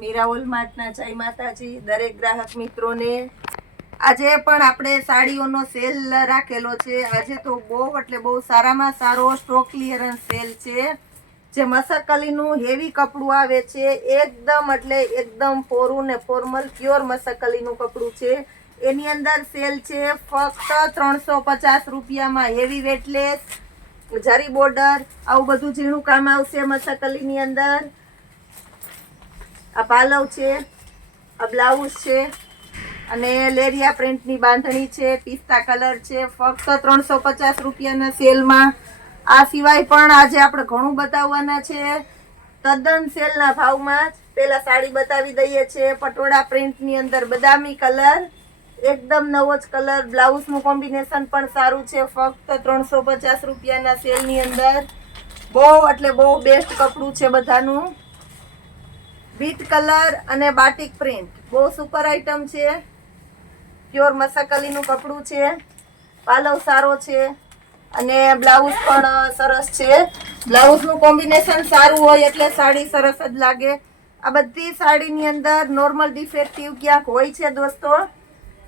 મીરાઓલ માર્ટના જય માતાજી દરેક ગ્રાહક મિત્રોને। આજે પણ આપણે સાડીઓનો સેલ રાખેલો છે। આજે તો બહુ એટલે બહુ સારામાં સારો સ્ટોક ક્લિયરન્સ સેલ છે। જે મસકલીનું હેવી કપડું આવે છે, એકદમ એટલે એકદમ ફોરું ને ફોર્મલ પ્યોર મસકલીનું કપડું છે। એની અંદર સેલ છે ફક્ત 350 રૂપિયામાં। હેવી વેટલેસ જરી બોર્ડર આવું બધું ઝીણું કામ આવશે મસકલીની અંદર। આ પાલવ છે, આ બ્લાઉઝ છે અને લેરિયા પ્રિન્ટની બાંધણી છે। પિસ્તા કલર છે, ફક્ત 350 રૂપિયાના સેલમાં। આ સિવાય પણ આજે આપણે ઘણું બતાવવાના છે તદ્દન સેલના ભાવમાં જ। પેલા સાડી બતાવી દઈએ છે પટોળા પ્રિન્ટની અંદર બદામી કલર, એકદમ નવો જ કલર। બ્લાઉઝનું કોમ્બિનેશન પણ સારું છે, ફક્ત 350 રૂપિયાના સેલની અંદર। બહુ એટલે બહુ બેસ્ટ કપડું છે બધાનું। બીટ કલર અને બાટિક પ્રિન્ટ બહુ સુપર આઈટમ છે। પ્યોર મસકલીનું કપડું છે, પાલવ સારો છે અને બ્લાઉઝ પણ સરસ છે। બ્લાઉઝનું કોમ્બિનેશન સારું હોય એટલે સાડી સરસ જ લાગે। આ બધી સાડીની અંદર નોર્મલ ડિફેક્ટિવ ક્યાંક હોય છે દોસ્તો,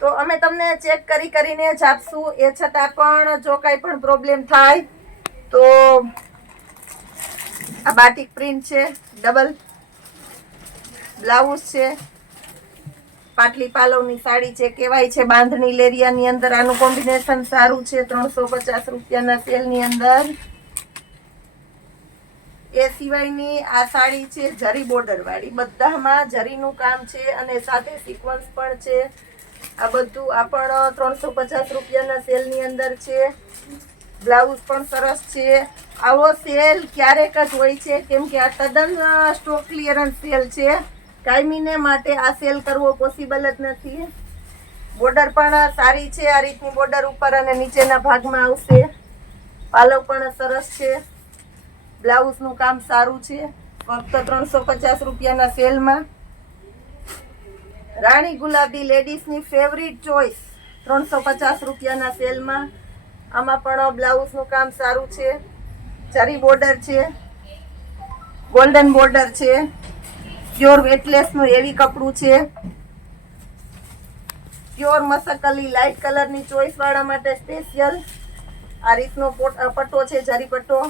તો અમે તમને ચેક કરીને જ આપશું। એ છતાં પણ જો કાંઈ પણ પ્રોબ્લેમ થાય તો આ બાટિક પ્રિન્ટ છે, ડબલ બ્લાઉઝ છે, પાટલી પાલવની સાડી છે, કહેવાય છે બાંધણી લેરિયાની અંદર આનું કોમ્બિનેશન સારું છે। 350 રૂપિયાના સેલની અંદર। એ સિવાયની આ સાડી છે જરી બોર્ડર વાળી, બધામાં જરીનું કામ છે અને સાથે સિક્વન્સ પણ છે। આ બધું આ પણ 350 રૂપિયાના સેલની અંદર છે। બ્લાઉઝ પણ સરસ છે। આવો સેલ ક્યારેક જ હોય છે, કેમ કે આ તદ્દન સ્ટોક ક્લિયરન્સ સેલ છે। કાયમીને માટે આ સેલ કરવો પોસિબલ જ નથી। બોર્ડર પણ સારી છે, આ રીતની બોર્ડર ઉપર અને નીચેના ભાગમાં આવશે। પાલવ પણ સરસ છે, બ્લાઉઝનું કામ સારું છે, ફક્ત 350 રૂપિયાના સેલમાં। રાણી ગુલાબી લેડીઝની ફેવરિટ ચોઈસ 350 રૂપિયાના સેલમાં। આમાં પણ બ્લાઉઝનું કામ સારું છે, જરી બોર્ડર છે, ગોલ્ડન બોર્ડર છે, પ્યોર વેટલેસનું હેવી કપડું છે। પ્યોર મસકલી લાઇટ કલરની ચોઈસ વાળા માટે સ્પેશિયલ આ રીતનો પટ્ટો છે, જરી પટ્ટો।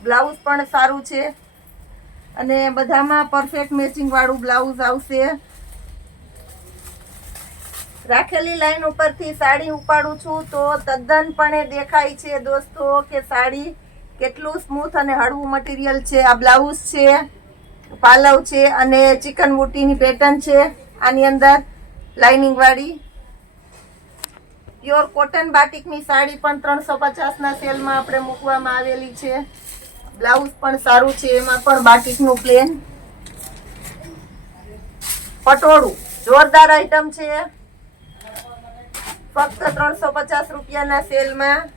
બ્લાઉઝ પણ સારું છે અને બધામાં પરફેક્ટ મેચિંગ વાળું બ્લાઉઝ આવશે। રાખેલી લાઈન ઉપરથી સાડી ઉપાડું છું તો તદ્દનપણે દેખાય છે દોસ્તો કે સાડી કેટલું સ્મૂથ અને હળવું મટીરિયલ છે। આ બ્લાઉઝ છે, પાલવ છે અને ચિકન બુટીની પેટર્ન છે આની અંદર લાઇનિંગ વાળી। પ્યોર કોટન બાટિકની સાડી પણ 350ના સેલમાં આપણે મૂકવામાં આવેલી છે। બ્લાઉઝ પણ સારું છે, એમાં પણ બાટિકનું પ્લેન પટોળું જોરદાર આઈટમ છે, ફક્ત 350 રૂપિયાના સેલમાં।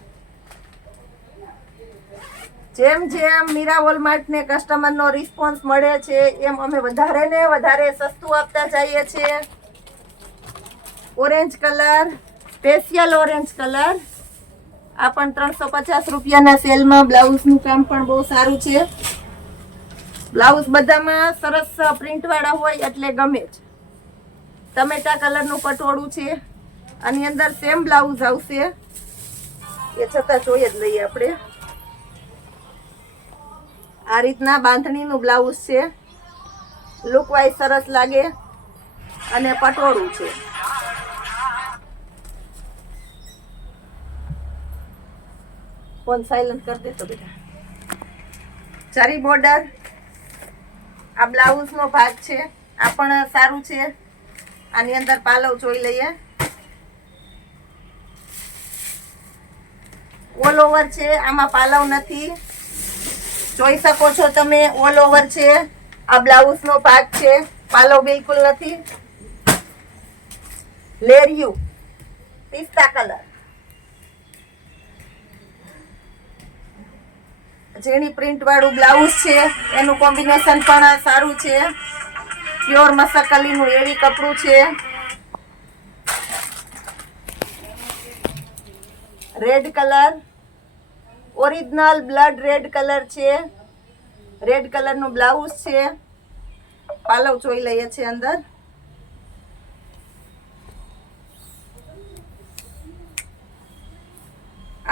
જેમ જેમ મીરા વોલમાર્ટને કસ્ટમરનો રિસ્પોન્સ મળે છે એમ અમે વધારે ને વધારે સસ્તું આપતા જઈએ છીએ। Orange colour, special orange colour, આ પણ 350 રૂપિયાના સેલમાં। બ્લાઉઝનું કામ પણ બહુ સારું છે। બ્લાઉઝ બધામાં સરસ પ્રિન્ટ વાળા હોય એટલે ગમે જ। ટમેટા કલરનું પટોળું છે, આની અંદર સેમ બ્લાઉઝ આવશે, એ છતાં જોઈએ જ લઈએ આપણે। આ રીતના બાંધણીનું બ્લાઉઝ છે, લુક વાઇઝ સરસ લાગે અને પટોળું છે। ફોન સાયલન્ટ કરી દેતો બેટા। જરી બોર્ડર, આ બ્લાઉઝનો ભાગ છે, આ પણ સારું છે। આની અંદર પાલવ જોઈ લઈએ। ઓલ ઓવર છે, આમાં પાલવ નથી, જોઈ શકો છો તમે, ઓલ ઓવર છે। આ બ્લાઉઝનો ભાગ છે, પાલવ બિલકુલ નથી। લેરિયું પિસ્તા કલર, ઝીણી પ્રિન્ટ વાળું બ્લાઉઝ છે, એનું કોમ્બિનેશન પણ સારું છે। પ્યોર મસકલીનું હેવી કપડું છે। Red colour, original blood red colour છે, રેડ કલરનું બ્લાઉઝ છે। પાલવ જોઈ લઈએ છીએ અંદર.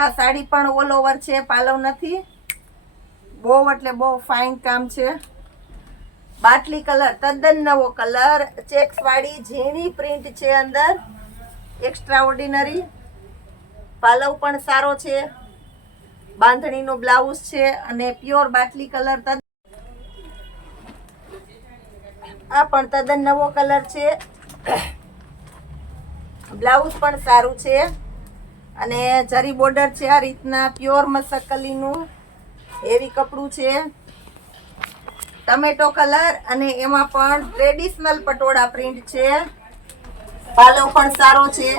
આ સાડી પણ ઓલ ઓવર છે, પાલવ નથી. બહુ એટલે બહુ ફાઇન કામ છે. બાટલી કલર, તદ્દન નવો કલર, ચેક્સ વાળી ઝીણી પ્રિન્ટ છે અંદર, એક્સ્ટ્રા ઓર્ડિનરી. પાલવ પણ સારો છે. બાંધણીનો બ્લાઉઝ છે અને પ્યોર બાટલી કલર. આ પણ તદ્દન નવો કલર છે. બ્લાઉઝ પણ સારું છે અને જરી બોર્ડર છે આ રીતના, પ્યોર મસકલીનું હેવી કપડું છે. ટમેટો કલર અને એમાં પણ ટ્રેડિશનલ પટોળા પ્રિન્ટ છે. પાલવ પણ સારો છે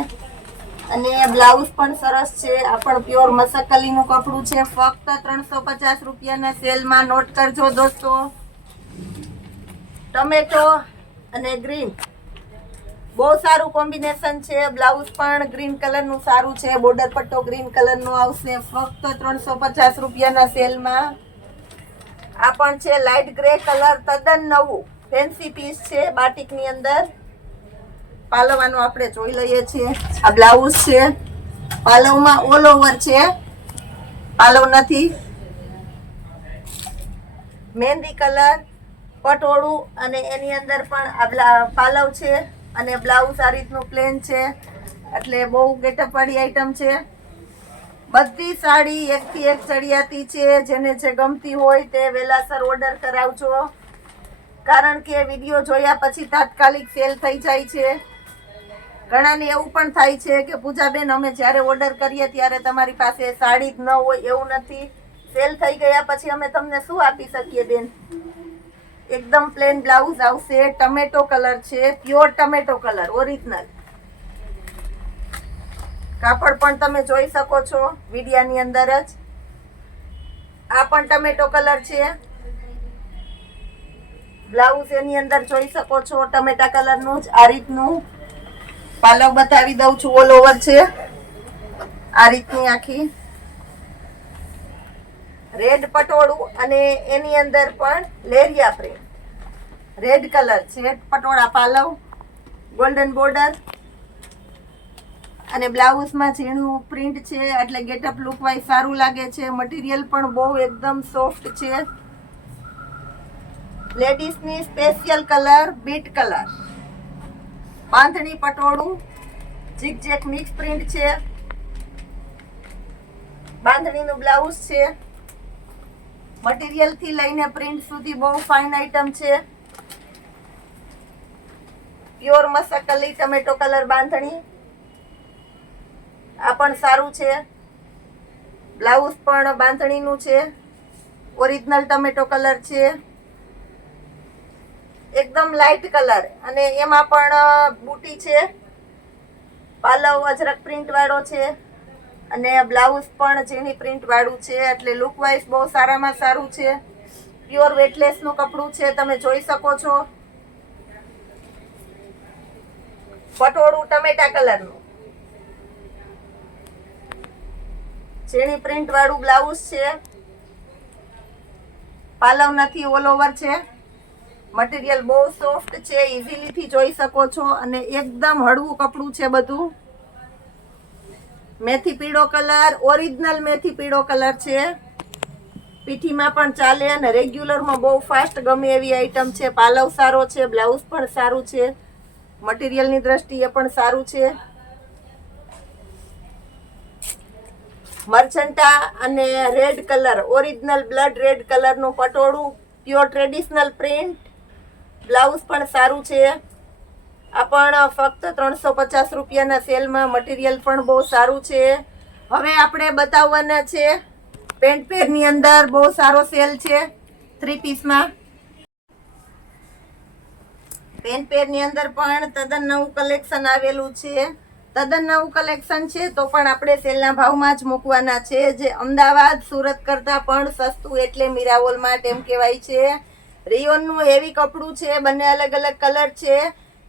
અને બ્લાઉઝ પણ સરસ છે. આ પણ પ્યોર મસકલીનું કપડું છે. ફક્ત 350 રૂપિયાના સેલમાં. નોટ કરજો દોસ્તો. ટમેટો અને ગ્રીન બહુ સારું કોમ્બિનેશન છે. બ્લાઉઝ પણ ગ્રીન કલરનું સારું છે. બોર્ડર પટ્ટો ગ્રીન કલરનો આવશે. ફક્ત 350 રૂપિયાના સેલમાં. આ પણ છે લાઇટ ગ્રે કલર, તદ્દન નવું ફેન્સી પીસ છે બાટિકની અંદર. પાલવવાનું આપણે જોઈ લઈએ છીએ. આ બ્લાઉઝ છે. પાલવમાં ઓલ ઓવર છે, પાલવ નથી. મહેંદી કલર પટોળું અને એની અંદર પણ આ પાલવ છે અને બ્લાઉઝ આ રીતનું પ્લેન છે. એટલે બહુ ગેટઅપ વાળી આઈટમ છે. બધી સાડી એકથી એક ચડિયાતી છે. જેને જે ગમતી હોય તે વહેલાસર ઓર્ડર કરાવજો, કારણ કે વિડીયો જોયા પછી તાત્કાલિક સેલ થઈ જાય છે. ઘણાને એવું પણ થાય છે કે પૂજાબેન અમે જ્યારે ઓર્ડર કરીએ ત્યારે તમારી પાસે સાડી જ ન હોય. એવું નથી. સેલ થઈ ગયા પછી અમે તમને શું આપી શકીએ બેન? એકદમ પ્લેન બ્લાઉઝ આવશે. ટમેટો કલર છે, પ્યોર ટમેટો કલર ઓરિજિનલ. કાપડ પણ તમે જોઈ શકો છો વિડિયાની અંદર જ. આ પણ ટમેટો કલર છે. બ્લાઉઝ એની અંદર જોઈ શકો છો ટમેટા કલરનું જ આ રીતનું. પાલવ બતાવી દઉં છું, ઓલ ઓવર છે આ રીતની આખી. રેડ પટોળું અને એની અંદર પણ લેરિયા પ્રિન્ટ. રેડ કલર છે, પટોળા પાલવ, ગોલ્ડન બોર્ડર અને બ્લાઉઝમાં ઝીણું પ્રિન્ટ છે. એટલે ગેટઅપ લુક વાઇઝ સારું લાગે છે. મટીરિયલ પણ બહુ એકદમ સોફ્ટ છે. લેડીઝની સ્પેશિયલ કલર બીટ કલર. બાંધણી પટોળું ઝિગઝેગ મિક્સ પ્રિન્ટ છે. બાંધણીનું બ્લાઉઝ છે. મટીરિયલ થી લઈને પ્રિન્ટ સુધી બહુ ફાઇન આઈટમ છે. પ્યોર મસકલી ટમેટો કલર બાંધણી. આ પણ સારું છે. બ્લાઉઝ પણ બાંધણીનું છે. ઓરિજિનલ ટમેટો કલર છે. એકદમ લાઇટ કલર અને એમાં પણ બુટી છે. પાલવ અજરક પ્રિન્ટ વાળો છે અને બ્લાઉઝ પણ ઝીણી પ્રિન્ટ વાળું છે. એટલે લુક વાઇઝ બહુ સારામાં સારું છે. પ્યોર વેટલેસનું કપડું છે, તમે જોઈ શકો છો. પટોળું ટમેટા કલરનું ઝીણી પ્રિન્ટ વાળું બ્લાઉઝ છે. પાલવ નથી, ઓલ ઓવર છે. મટીરિયલ બહુ સોફ્ટ છે, ઇઝીલી થી જોઈ શકો છો અને એકદમ હળવું કપડું છે બધું. મેથી પીળો કલર, ઓરિજિનલ મેથી પીળો કલર છે. પીઠીમાં પણ ચાલે અને રેગ્યુલરમાં બહુ ફાસ્ટ ગમે એવી આઈટમ છે. પાલવ સારો છે, બ્લાઉઝ પણ સારું છે. મટીરિયલની દ્રષ્ટિએ પણ સારું છે. મર્ચન્ટા અને red colour, original blood red કલરનું પટોળું, પ્યોર ટ્રેડિશનલ પ્રિન્ટ. બ્લાઉઝ પણ સારું છે. આ પણ ફક્ત 350 રૂપિયાના સેલમાં. મટીરિયલ પણ બહુ સારું છે. હવે આપણે બતાવવાના છે પેન્ટ પેરની અંદર બહુ સારો સેલ છે 3 પીસમાં. પેન્ટ પેરની અંદર પણ તદ્દન નવું કલેક્શન આવેલું છે. તદ્દન નવું કલેક્શન છે તો પણ આપણે સેલના ભાવમાં જ મૂકવાના છે. જે અમદાવાદ સુરત કરતાં પણ સસ્તું એટલે મીરાવોલ માર્ટ એમ કહેવાય છે. રિયોનનું હેવી કપડું છે. બંને અલગ અલગ કલર છે.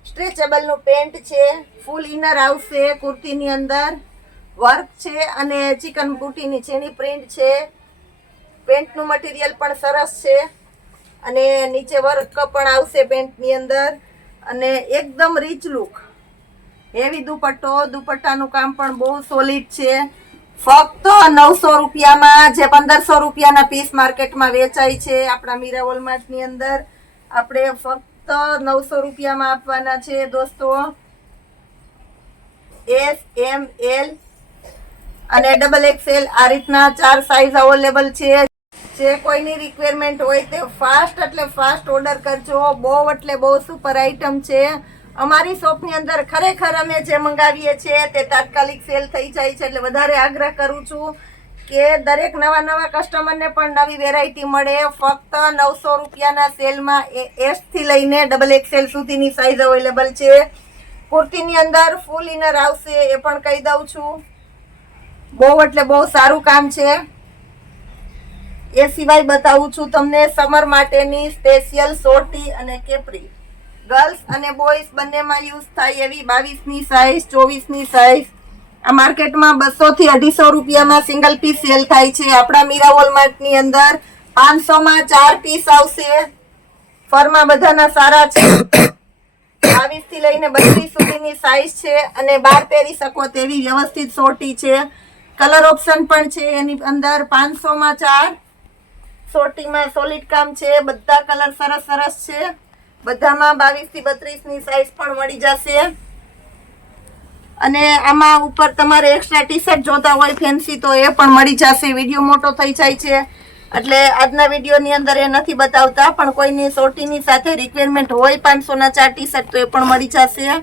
સ્ટ્રેચેબલનું પેન્ટ છે. ફૂલ ઇનર આવશે. કુર્તીની અંદર વર્ક છે અને ચિકન બુટીની ઝીણી પ્રિન્ટ છે. પેન્ટનું મટીરિયલ પણ સરસ છે. અને નીચે વર્ક પણ આવશે પેન્ટની અંદર અને એકદમ રીચ લુક. હેવી દુપટ્ટો, દુપટ્ટાનું કામ પણ બહુ સોલિડ છે. ફક્ત 900 રૂપિયામાં, જે 1500 રૂપિયાના પીસ માર્કેટમાં વેચાય છે આપણા મીરા વોલમાર્ટની અંદર, આપણે ફક્ત 900 રૂપિયામાં આપવાના છે દોસ્તો. S, M, L અને XXL આ રીતના 4 સાઇઝ અવેલેબલ છે. જે કોઈની રિક્વાયરમેન્ટ હોય તે ફાસ્ટ એટલે ફાસ્ટ ઓર્ડર કરજો. બહુ એટલે બહુ સુપર આઇટમ છે. અમારી શોપની અંદર ખરેખર અમે જે મંગાવીએ છીએ તે તાત્કાલિક સેલ થઈ જાય છે, એટલે વધારે આગ્રહ કરું છું કે દરેક નવા કસ્ટમરને પણ નવી વેરાયટી મળે. ફક્ત 900 રૂપિયાના સેલમાં S થી લઈને XXL સુધીની સાઇઝ અવેલેબલ છે. કુર્તીની અંદર ફૂલ ઇનર આવશે, એ પણ કહી દઉં છું. બહુ એટલે બહુ સારું કામ છે. એ સિવાય બતાવું છું તમને સમર માટેની સ્પેશિયલ સોટી અને કેપરી. ગર્લ્સ અને બોયઝ બંનેમાં યુઝ થાય એવી 22ની સાઇઝ, 24ની સાઇઝ. આ માર્કેટમાં 200 થી 250 રૂપિયામાં સિંગલ પીસ સેલ થાય છે. આપણા મીરા વોલમાર્ટની અંદર 500માં 4 પીસ આવશે. ફરમાં બધાના સારા છે. 22 થી લઈને 32 સુધીની સાઇઝ છે અને 12 પહેરી શકો તેવી વ્યવસ્થિત સોટી છે. કલર ઓપ્શન પણ છે એની અંદર. 500માં 4 સોટીમાં સોલિડ કામ છે. બધા કલર સરસ છે. બધામાં 22 થી 32ની સાઇઝ પણ મળી જશે. અને આમાં ઉપર તમારે એક્સ્ટ્રા ટી શર્ટ જોતા હોય ફેન્સી તો એ પણ મળી જશે. વિડીયો મોટો થઈ જાય છે એટલે આજના વિડીયોની અંદર એ નથી બતાવતા, પણ કોઈની સોટીની સાથે રિક્વાયરમેન્ટ હોય 500ના 4 ટી શર્ટ તો એ પણ મળી જશે.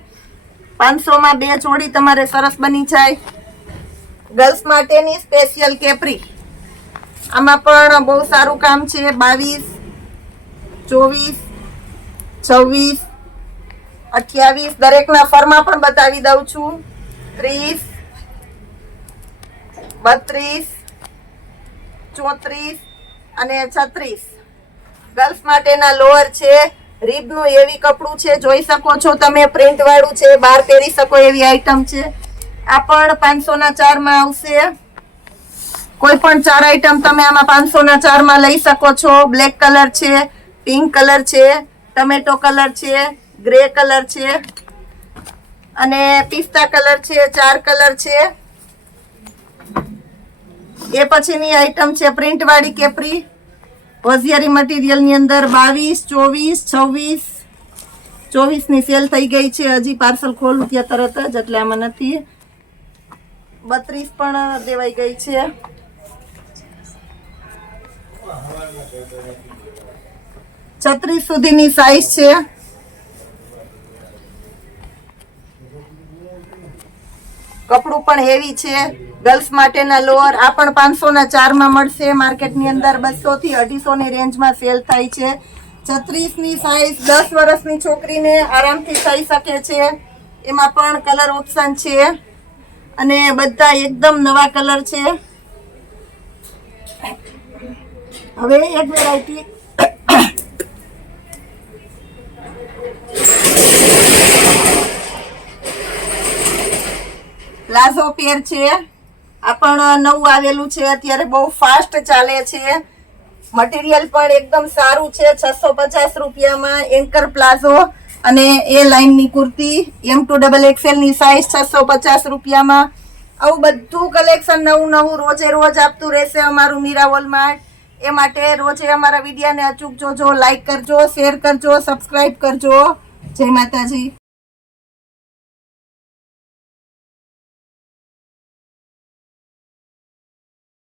500માં 2 જોડી તમારે સરસ બની જાય. ગર્લ્સ માટેની સ્પેશિયલ કેપરી, આમાં પણ બહુ સારું કામ છે. 22, 24, 26, 28 દરેકના ફરમાં પણ બતાવી દઉં છું. 30, 32, 34 અને 36. ગર્લ્સ માટેના લોઅર છે. રીબનું એવી કપડું છે, જોઈ શકો છો તમે. પ્રિન્ટ વાળું છે, બહાર પહેરી શકો એવી આઈટમ છે. આ પણ 500ના 4માં આવશે. કોઈ પણ 4 આઈટમ તમે આમાં 500ના 4માં લઈ શકો છો. બ્લેક કલર છે, પિંક કલર છે, ટમેટો કલર છે, ગ્રે કલર છે અને પિસ્તા કલર છે. 4 કલર છે. એ પછીની આઈટમ છે પ્રિન્ટ વાળી કેપરી. હોઝિયારી મટીરિયલ ની અંદર 22, 24, 26, 24ની સેલ થઈ ગઈ છે. હજી પાર્સલ ખોલું ત્યાં તરત જ, એટલે આમાં નથી. 32 પણ દેવાઈ ગઈ છે. છત્રીસ સુધીની સાઈઝ છે. કપડું પણ હેવી છે. ગર્લ્સ માટેના લોઅર આ પણ 500ના 4માં મળશે. માર્કેટની અંદર 200 થી 250ની રેન્જમાં સેલ થાય છે. 36ની સાઈઝ 10 વર્ષની છોકરીને આરામથી થઈ શકે છે. એમાં પણ કલર ઓપ્શન છે અને બધા એકદમ નવા કલર છે. હવે એક વેરાયટી પ્લાઝો પેર છે. આ પણ નવું આવેલું છે, અત્યારે બહુ ફાસ્ટ ચાલે છે. મટીરિયલ પણ એકદમ સારું છે. 650 રૂપિયામાં એન્કર પ્લાઝો અને એ લાઇનની કુર્તી. M2 XXL ની સાઈઝ 650 રૂપિયામાં. આવું બધું કલેક્શન નવું રોજે રોજ આપતું રહેશે અમારું મીરા વોલમાર્ટ. એ માટે રોજે અમારા વિડીયોને અચૂક જોજો, લાઈક કરજો, શેર કરજો, સબસ્ક્રાઈબ કરજો. જય માતાજી.